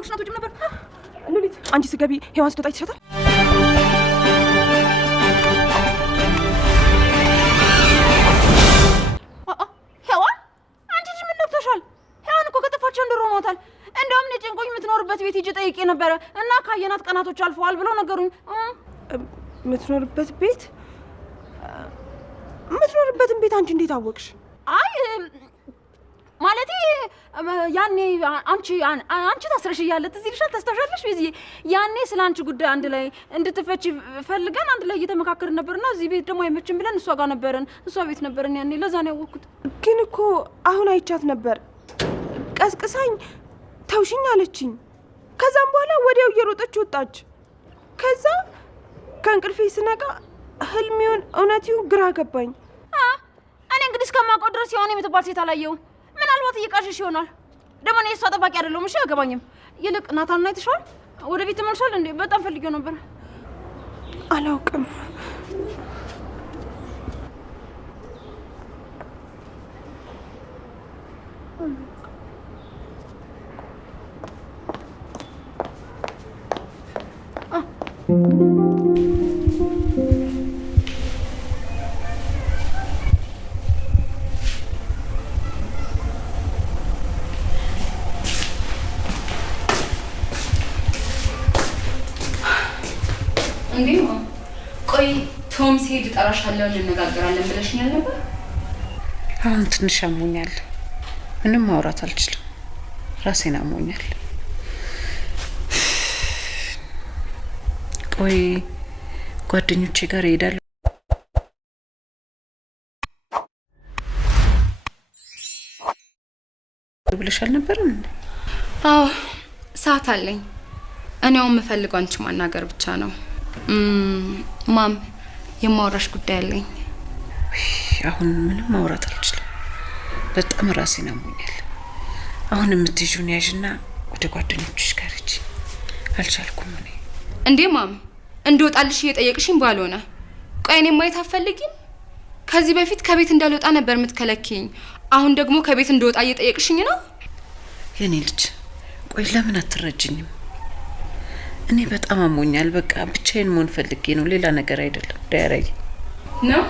ካልፈለግሽ ናቶች ነበር ሉሊት አንቺ ስገቢ ሄዋን ስትወጣ ይተሻታል ሄዋን አንቺ ልጅ ምን ነክቶሻል ሄዋን እኮ ከጠፋቸው እንደሮማታል እንደውም እኔ ጭንቆኝ የምትኖርበት ቤት ሂጅ ጠይቄ ነበረ እና ካየናት ቀናቶች አልፈዋል ብለው ነገሩኝ የምትኖርበትን ቤት አንቺ እንዴት አወቅሽ አይ ማለቴ ያኔ አንቺ ታስረሽ እያለ ትዝ ይልሻል ታስታውሻለሽ ቤዚ ያኔ ስለ አንቺ ጉዳይ አንድ ላይ እንድትፈቺ ፈልገን አንድ ላይ እየተመካከርን ነበርና እዚህ ቤት ደግሞ አይመችም ብለን እሷ ጋር ነበርን እሷ ቤት ነበርን ያኔ ለዛ ነው ያወቅኩት ግን እኮ አሁን አይቻት ነበር ቀስቅሳኝ ተውሽኝ አለችኝ ከዛም በኋላ ወዲያው እየሮጠች ወጣች ከዛ ከእንቅልፌ ስነቃ ህልሜውን እውነቱን ግራ ገባኝ እኔ እንግዲህ እስከማውቀው ድረስ የሆነ የምትባል ሴት አላየሁም ምናልባት እየቃሸሽ ይሆናል ደግሞ እኔ እሷ ጠባቂ አይደለሁም እሺ አገባኝም ይልቅ ናታን አይተሽዋል ወደ ቤት ተመልሷል እንዴ በጣም ፈልጌው ነበር አላውቅም እንዴ ቆይ ቶም ሲሄድ ጠራሻለሁ እንነጋገራለን ብለሽኛል ነበር አሁን ትንሽ አሞኛል ምንም ማውራት አልችልም ራሴን አሞኛል ቆይ ጓደኞቼ ጋር እሄዳለሁ ብለሻል ነበርም አዎ ሰዓት አለኝ እኔው የምፈልገው አንቺ ማናገር ብቻ ነው ማም የማውራሽ ጉዳይ አለኝ አሁን ምንም ማውራት አልችልም በጣም ራሴን አሞኛል አሁን የምትይዡን ያዥና ወደ ጓደኞችሽ ጋር ሂጂ አልቻልኩም እኔ እንዴ ማም እንደወጣልሽ እየጠየቅሽኝ ባልሆነ ቆይ እኔ ማየት አትፈልጊም ከዚህ በፊት ከቤት እንዳልወጣ ነበር የምትከለኪኝ አሁን ደግሞ ከቤት እንደወጣ እየጠየቅሽኝ ነው የኔ ልጅ ቆይ ለምን አትረጅኝም እኔ በጣም አሞኛል በቃ ብቻዬን መሆን ፈልጌ ነው ሌላ ነገር አይደለም ዳያራይ ነው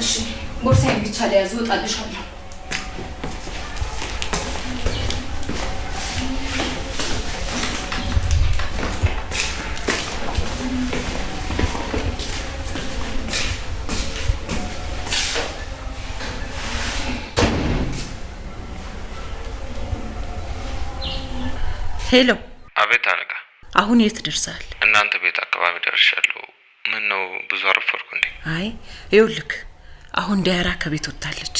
እሺ ቦርሳዬን ብቻ ለያዝ ወጣልሻለሁ ሄሎ አቤት አለቃ አሁን የት ደርሰሃል እናንተ ቤት አካባቢ ደርሻለሁ ምን ነው ብዙ አረፈርኩ እንዴ አይ ይኸውልህ አሁን ዳያራ ከቤት ወጣለች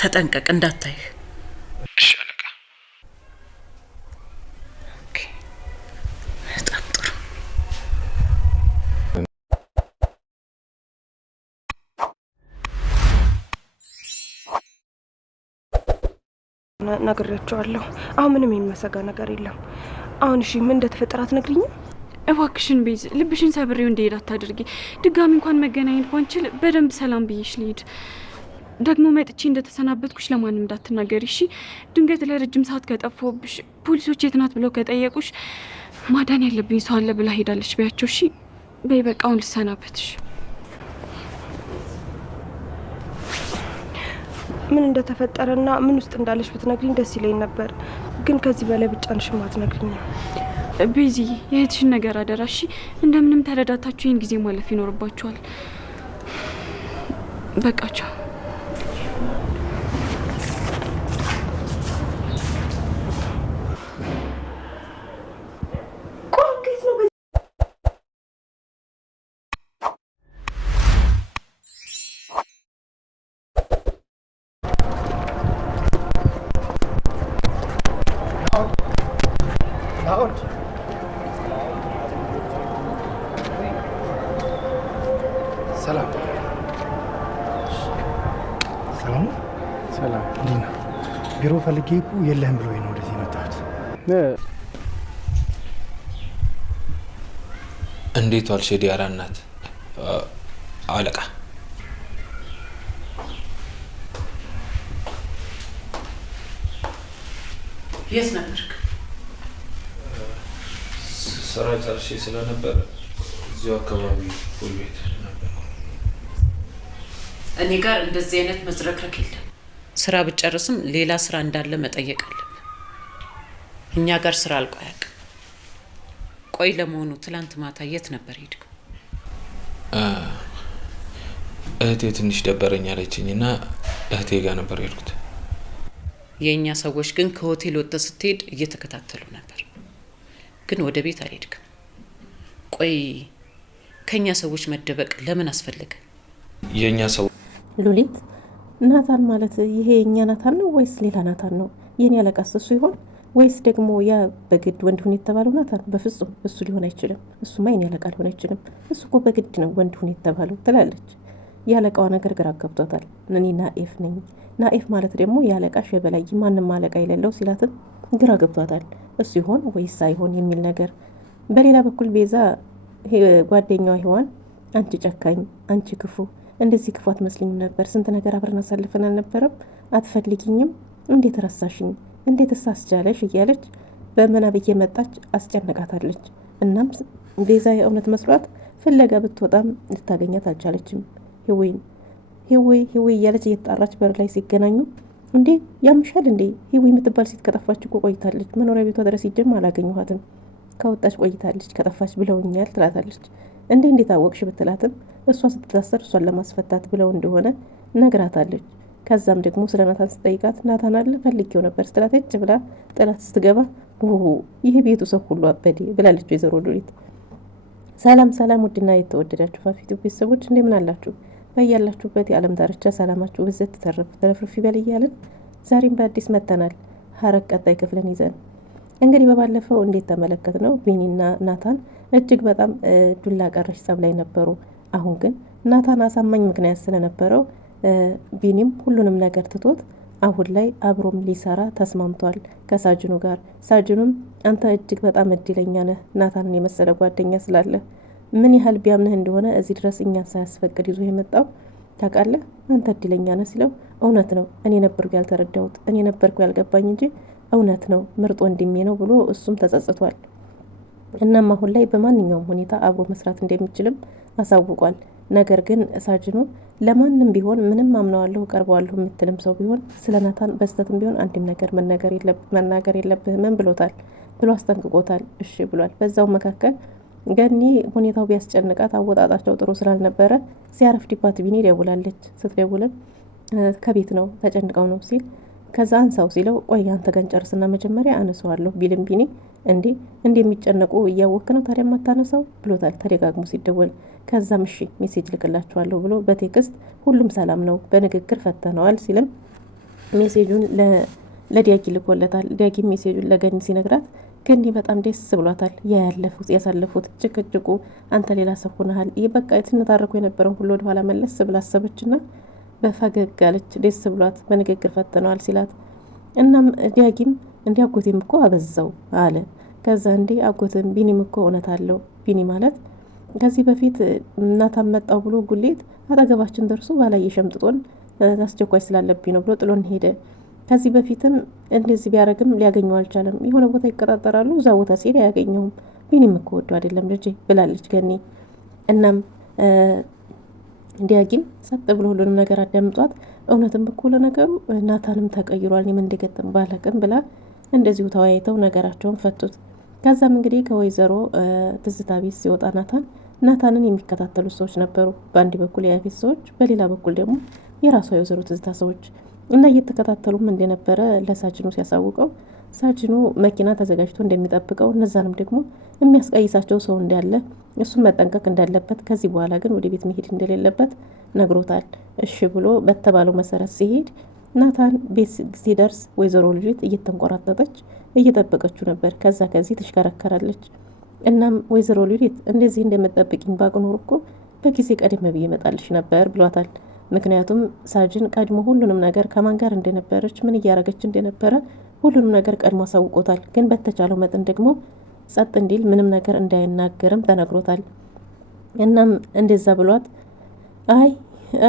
ተጠንቀቅ እንዳታይህ እሺ አለቃ ኦኬ በጣም ጥሩ ነግሬያቸዋለሁ አሁን ምንም የሚመሰጋ ነገር የለም አሁን እሺ ምን እንደተፈጠረ አትነግሪኝም እባክሽን ቤዝ ልብሽን ሰብሬው እንደሄድ አታድርጊ ድጋሚ እንኳን መገናኘት ባንችል በደንብ ሰላም ብዬሽ ልሂድ ደግሞ መጥቼ እንደተሰናበትኩሽ ለማንም እንዳትናገሪ እሺ ድንገት ለረጅም ሰዓት ከጠፋሁብሽ ፖሊሶች የት ናት ብለው ከጠየቁሽ ማዳን ያለብኝ ሰው አለ ብላ ሄዳለች በያቸው እሺ በይ በቃ አሁን ልሰናበትሽ ምን እንደተፈጠረና ምን ውስጥ እንዳለሽ ብትነግሪኝ ደስ ይለኝ ነበር ግን ከዚህ በላይ ብቻሽን ማትነግሪኝ ቤዚ የእህትሽን ነገር አደራሽ እንደምንም ተረዳታችሁ ይሄን ጊዜ ማለፍ ይኖርባችኋል በቃቸው ሰላም ሰላም ሰላም እንዴት ነህ? ቢሮ ፈልጌ እኮ የለህም ብሎኝ ነው ወደዚህ የመጣሁት። እንዴት ዋልሽ ዲያራ እናት? አለቃ የት ነበርክ? ስራ ጨርሼ ስለነበር እዚሁ አካባቢ ሁሉ ቤት ነበር። እኔ ጋር እንደዚህ አይነት መዝረክረክ የለም። ስራ ብጨርስም ሌላ ስራ እንዳለ መጠየቅ አለብን። እኛ ጋር ስራ አልቆ አያውቅም። ቆይ ለመሆኑ ትላንት ማታ የት ነበር ሄድከው? እህቴ ትንሽ ደበረኝ አለችኝና እህቴ ጋር ነበር ሄድኩት። የእኛ ሰዎች ግን ከሆቴል ወጥተህ ስትሄድ እየተከታተሉ ነበር፣ ግን ወደ ቤት አልሄድክም። ቆይ ከኛ ሰዎች መደበቅ ለምን አስፈለገ? የኛ ሰው ሉሊት፣ ናታን ማለት ይሄ የኛ ናታን ነው ወይስ ሌላ ናታን ነው? የኔ አለቃስ እሱ ይሆን ወይስ ደግሞ ያ በግድ ወንድ ሁን የተባለው ናታን? በፍጹም እሱ ሊሆን አይችልም። እሱማ የኔ አለቃ ሊሆን አይችልም። እሱ እኮ በግድ ነው ወንድ ሁን የተባለው ትላለች። የአለቃዋ ነገር ግራ ገብቷታል። እኔ ናኤፍ ነኝ፣ ናኤፍ ማለት ደግሞ የአለቃሽ የበላይ ማንም አለቃ የሌለው ሲላትም ግራ ገብቷታል። እሱ ይሆን ወይስ አይሆን የሚል ነገር። በሌላ በኩል ቤዛ ጓደኛዋ ሔዋን አንቺ ጨካኝ፣ አንቺ ክፉ፣ እንደዚህ ክፉ አትመስልኝም ነበር። ስንት ነገር አብረን አሳልፈን አልነበረም? አትፈልጊኝም? እንዴት ረሳሽኝ? እንዴት አስቻለሽ? እያለች በምናብ እየመጣች አስጨነቃታለች። እናም ቤዛ የእውነት መስሏት ፍለጋ ብትወጣም ልታገኛት አልቻለችም። ሂዊ እያለች እየተጣራች በር ላይ ሲገናኙ እንዴ ያምሻል እንዴ? ሂዊ የምትባል ሴት ከጠፋች እኮ ቆይታለች። መኖሪያ ቤቷ ድረስ ሂጅም አላገኘኋትም። ከወጣች ቆይታለች፣ ከጠፋች ብለውኛል ትላታለች። እንዴት አወቅሽ ብትላትም እሷ ስትታሰር እሷን ለማስፈታት ብለው እንደሆነ ነግራታለች። ከዛም ደግሞ ስለ ናታን ስጠይቃት ናታን አለ ፈልጌው ነበር ስትላት እጭ ብላ ጥላት ስትገባ ይህ ቤቱ ሰው ሁሉ አበዴ ብላለች ወይዘሮ ሉሊት። ሰላም ውድና የተወደዳችሁ ፋፊቱ ቤተሰቦች እንደምን አላችሁ? በያላችሁበት የዓለም ዳርቻ ሰላማችሁ ብዘት ተረፍርፍ ይበል እያልን ዛሬም በአዲስ መጥተናል። ሐረግ ቀጣይ ክፍልን ይዘን እንግዲህ በባለፈው እንዴት ተመለከት ነው ቢኒና ናታን እጅግ በጣም ዱላ ቀረሽ ጸብ ላይ ነበሩ። አሁን ግን ናታን አሳማኝ ምክንያት ስለነበረው ቢኒም ሁሉንም ነገር ትቶት አሁን ላይ አብሮም ሊሰራ ተስማምቷል ከሳጅኑ ጋር። ሳጅኑም አንተ እጅግ በጣም እድለኛ ነህ ናታንን የመሰለ ጓደኛ ስላለ፣ ምን ያህል ቢያምንህ እንደሆነ እዚህ ድረስ እኛን ሳያስፈቅድ ይዞ የመጣው ታውቃለህ፣ አንተ እድለኛ ነህ ሲለው እውነት ነው እኔ ነበርኩ ያልተረዳሁት፣ እኔ ነበርኩ ያልገባኝ እንጂ እውነት ነው ምርጥ ወንድሜ ነው ብሎ እሱም ተጸጽቷል። እናም አሁን ላይ በማንኛውም ሁኔታ አብሮ መስራት እንደሚችልም አሳውቋል። ነገር ግን ሳጅኑ ለማንም ቢሆን ምንም አምነዋለሁ ቀርበዋለሁ የምትልም ሰው ቢሆን ስለ ናታን በስተትም ቢሆን አንድም ነገር መናገር የለብህም ብሎታል ብሎ አስጠንቅቆታል። እሺ ብሏል። በዛው መካከል ገኒ ሁኔታው ቢያስጨንቃት አወጣጣቸው ጥሩ ስላልነበረ ሲያረፍድባት ቢኒ ደውላለች። ስትደውልም ከቤት ነው ተጨንቀው ነው ሲል ከዛ አንሳው ሲለው ቆይ አንተ ጋር ጨርስና መጀመሪያ አነሳዋለሁ ቢልም ቢኒ እንደሚጨነቁ እያወክ ነው ታዲያ ማታነሳው ብሎታል ተደጋግሞ ሲደወል። ከዛም እሺ ሜሴጅ ልክላችኋለሁ ብሎ በቴክስት ሁሉም ሰላም ነው በንግግር ፈተነዋል ሲልም ሜሴጁን ለዲያጊ ልኮለታል። ዲያጊ ሜሴጁን ለገኒ ሲነግራት ገኒ በጣም ደስ ብሏታል። ያሳለፉት ጭቅጭቁ አንተ ሌላ ሰው ሆነሃል፣ በቃ የተነታረኩ የነበረውን ሁሉ ወደኋላ መለስ ብላ አሰበችና በፈገግ አለች። ደስ ብሏት በንግግር ፈተነዋል ሲላት እናም ዲያጊም እንዲ አጎቴም እኮ አበዛው አለ። ከዛ እንዲ አጎቴም ቢኒም እኮ እውነት አለው። ቢኒ ማለት ከዚህ በፊት ናታን መጣው ብሎ ጉሌት አጠገባችን ደርሶ ባላየ ሸምጥጦን አስቸኳይ ስላለብኝ ነው ብሎ ጥሎን ሄደ። ከዚህ በፊትም እንደዚህ ቢያረግም ሊያገኘው አልቻለም። የሆነ ቦታ ይቀጣጠራሉ፣ እዛ ቦታ ሲሄድ አያገኘውም። ቢኒም እኮ ወዶ አይደለም ልጄ ብላለች ገኒ። እናም ዲያጊም ጸጥ ብሎ ሁሉንም ነገር አዳምጧት እውነትም እኮ ለነገሩ ናታንም ተቀይሯል እኔም እንደገጠም ባለቅም ብላ እንደዚሁ ተወያይተው ነገራቸውን ፈቱት። ከዛም እንግዲህ ከወይዘሮ ትዝታ ቤት ሲወጣ ናታንን የሚከታተሉ ሰዎች ነበሩ። በአንድ በኩል የያፌት ሰዎች፣ በሌላ በኩል ደግሞ የራሷ የወይዘሮ ትዝታ ሰዎች እና እየተከታተሉም እንደነበረ ለሳጅኑ ሲያሳውቀው ሳጅኑ መኪና ተዘጋጅቶ እንደሚጠብቀው እነዛንም ደግሞ የሚያስቀይሳቸው ሰው እንዳለ እሱም መጠንቀቅ እንዳለበት ከዚህ በኋላ ግን ወደ ቤት መሄድ እንደሌለበት ነግሮታል። እሺ ብሎ በተባለው መሰረት ሲሄድ ናታን ቤት ሲደርስ ወይዘሮ ልጅት እየተንቆራጠጠች እየጠበቀችው ነበር። ከዚህ ትሽከረከራለች። እናም ወይዘሮ ልጅት እንደዚህ እንደምትጠብቂኝ ባቅ ኖሮ እኮ በጊዜ ቀደም ብዬ እመጣልሽ ነበር ብሏታል። ምክንያቱም ሳጅን ቀድሞ ሁሉንም ነገር ከማን ጋር እንደነበረች ምን እያረገች እንደነበረ ሁሉንም ነገር ቀድሞ አሳውቆታል። ግን በተቻለው መጠን ደግሞ ጸጥ እንዲል ምንም ነገር እንዳይናገርም ተነግሮታል። እናም እንደዛ ብሏት አይ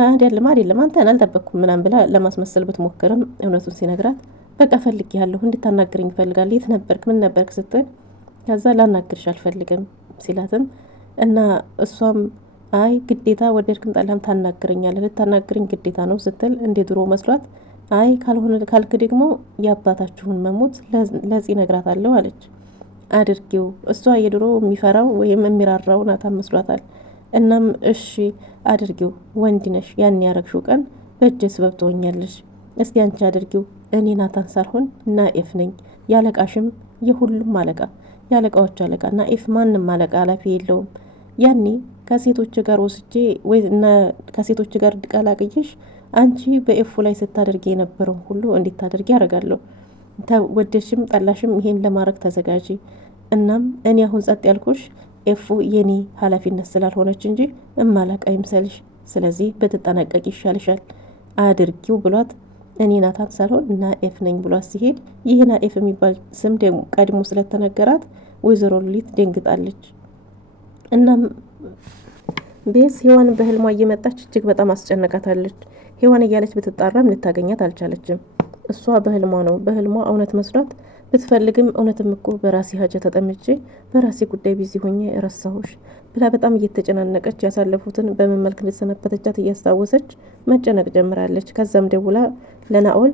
አይደለም አንተን አልጠበቅኩም ምናምን ብላ ለማስመሰል ብትሞክርም እውነቱን ሲነግራት በቃ ፈልጌያለሁ እንድታናገረኝ ይፈልጋል። የት ነበርክ ምን ነበርክ ስትል ከዛ ላናግርሽ አልፈልግም ሲላትም እና እሷም አይ ግዴታ ወደድክም ጠላም ታናግረኛለህ፣ ልታናግረኝ ግዴታ ነው ስትል እንደ ድሮ መስሏት አይ ካልሆነ ካልክ ደግሞ የአባታችሁን መሞት ለዚህ ነግራታለሁ አለች። አድርጊው እሷ የድሮ የሚፈራው ወይም የሚራራው ናታን መስሏታል። እናም እሺ አድርጊው ወንድ ነሽ፣ ያን ያረግሽው ቀን በእጅ ስበብ ትሆኛለሽ። እስቲ አንቺ አድርጊው፣ እኔ ናታን ሳልሆን ናኤፍ ነኝ፣ ያለቃሽም የሁሉም አለቃ፣ ያለቃዎች አለቃ ናኤፍ፣ ማንም አለቃ ኃላፊ የለውም። ያኔ ከሴቶች ጋር ወስጄ ወይ እና ከሴቶች ጋር ቀላቅዬሽ አንቺ በኤፉ ላይ ስታደርጊ የነበረውን ሁሉ እንድታደርጊ ያደርጋለሁ። ወደሽም ጠላሽም ይሄን ለማድረግ ተዘጋጂ። እናም እኔ አሁን ጸጥ ያልኩሽ ኤፉ የኔ ኃላፊነት ስላልሆነች እንጂ እማላቅ አይምሰልሽ። ስለዚህ ብትጠነቀቂ ይሻልሻል፣ አድርጊው ብሏት እኔ ናታን ሳልሆን ናኤፍ ነኝ ብሏት ሲሄድ ይህ ናኤፍ የሚባል ስም ደግሞ ቀድሞ ስለተነገራት ወይዘሮ ሉሊት ደንግጣለች። እናም ቤዝ ሔዋን በህልሟ እየመጣች እጅግ በጣም አስጨነቃታለች። ሔዋን እያለች ብትጣራም ልታገኛት አልቻለችም። እሷ በህልሟ ነው፣ በህልሟ እውነት መስሏት ብትፈልግም እውነትም እኮ በራሴ ሀጀ ተጠምቼ በራሴ ጉዳይ ቢዚ ሆኜ ረሳሁሽ ብላ በጣም እየተጨናነቀች ያሳለፉትን በምን መልክ እንደተሰናበተቻት እያስታወሰች መጨነቅ ጀምራለች። ከዛም ደውላ ለናኦል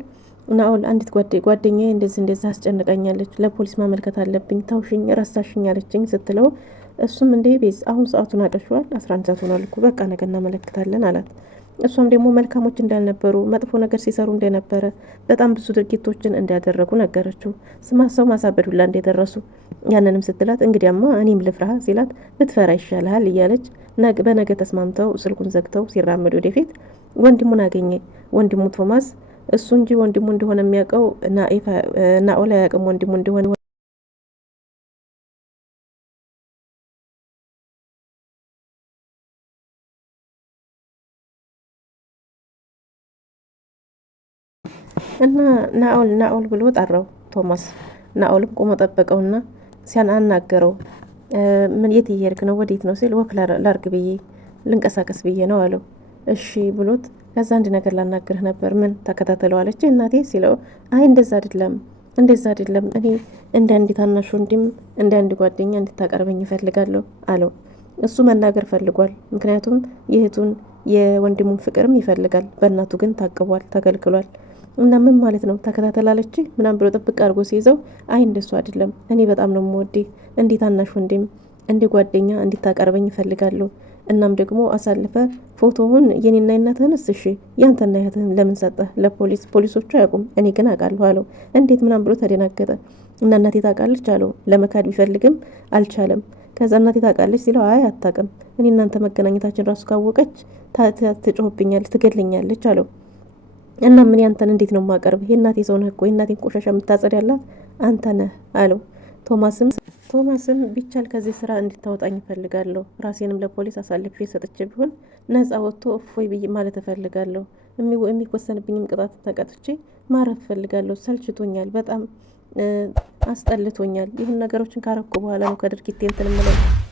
አንዲት ጓደኛዬ እንደዚህ አስጨንቃኛለች፣ ለፖሊስ ማመልከት አለብኝ፣ ተውሽኝ፣ ረሳሽኝ አለችኝ ስትለው እሱም እንደ ቤዝ አሁን ሰዓቱን አቀሸዋል፣ 11 ሰዓት ሆኗል እኮ በቃ ነገ እናመለክታለን አላት። እሷም ደግሞ መልካሞች እንዳልነበሩ መጥፎ ነገር ሲሰሩ እንደነበረ በጣም ብዙ ድርጊቶችን እንዳደረጉ ነገረችው። ስማሰው ማሳበድ ሁላ እንደደረሱ ያንንም ስትላት እንግዲያማ እኔም ልፍራህ ሲላት ብትፈራ ይሻልሃል እያለች በነገ ተስማምተው ስልኩን ዘግተው ሲራመዱ ወደፊት ወንድሙን አገኘ። ወንድሙ ቶማስ እሱ እንጂ ወንድሙ እንደሆነ የሚያውቀው ናኦል አያውቅም ወንድሙ እንደሆነ። እና ናኦል ብሎ ጠራው ቶማስ። ናኦልም ቆሞ ጠበቀውና ሲያናገረው ምን የት እየሄድክ ነው ወዴት ነው ሲል ወክ ላርግ ብዬ ልንቀሳቀስ ብዬ ነው አለው። እሺ ብሎት ከዛ አንድ ነገር ላናግርህ ነበር። ምን ተከታተለው አለች እናቴ ሲለው አይ እንደዛ አይደለም እኔ እንደ አንድ ታናሽ ወንድም እንደ አንድ ጓደኛ እንድታቀርበኝ ይፈልጋለሁ አለው። እሱ መናገር ፈልጓል፣ ምክንያቱም የእህቱን የወንድሙን ፍቅርም ይፈልጋል። በእናቱ ግን ታቅቧል፣ ተከልክሏል። እና ምን ማለት ነው ተከታተላለች ምናምን ብሎ ጥብቅ አድርጎ ሲይዘው አይ እንደሱ አይደለም እኔ በጣም ነው የምወድህ እንዴ ታናሽ ወንድም እንዴ ጓደኛ እንድታቀርበኝ ይፈልጋለሁ። እናም ደግሞ አሳልፈ ፎቶውን የኔና የእናትህንስ እሺ ያንተና ያንተን ለምን ሰጠህ ለፖሊስ? ፖሊሶቹ አያውቁም እኔ ግን አውቃለሁ አለው። እንዴት ምናምን ብሎ ተደናገጠ። እና እናቴ ታውቃለች አለው። ለመካድ ቢፈልግም አልቻለም። ከዛ እናቴ ታውቃለች ሲለው አይ አታውቅም፣ እኔ እናንተ መገናኘታችን ራሱ ካወቀች ትጮህብኛለች፣ ትገድለኛለች አለው። እና ምን ያንተን እንዴት ነው ማቀርብ? የእናቴ ሰው ነህ እኮ የእናቴን ቆሻሻ የምታጸዳላት አንተ ነህ አለው። ቶማስም ቢቻል ከዚህ ስራ እንድታወጣኝ እፈልጋለሁ፣ ራሴንም ለፖሊስ አሳልፌ ሰጥቼ ቢሆን ነጻ ወጥቶ እፎይ ብዬ ማለት እፈልጋለሁ፣ የሚወሰንብኝም ቅጣት ተቀጥቼ ማረፍ እፈልጋለሁ፣ ሰልችቶኛል፣ በጣም አስጠልቶኛል። ይህን ነገሮችን ካረኩ በኋላ ነው ከድርጊቴ እንትን እምለው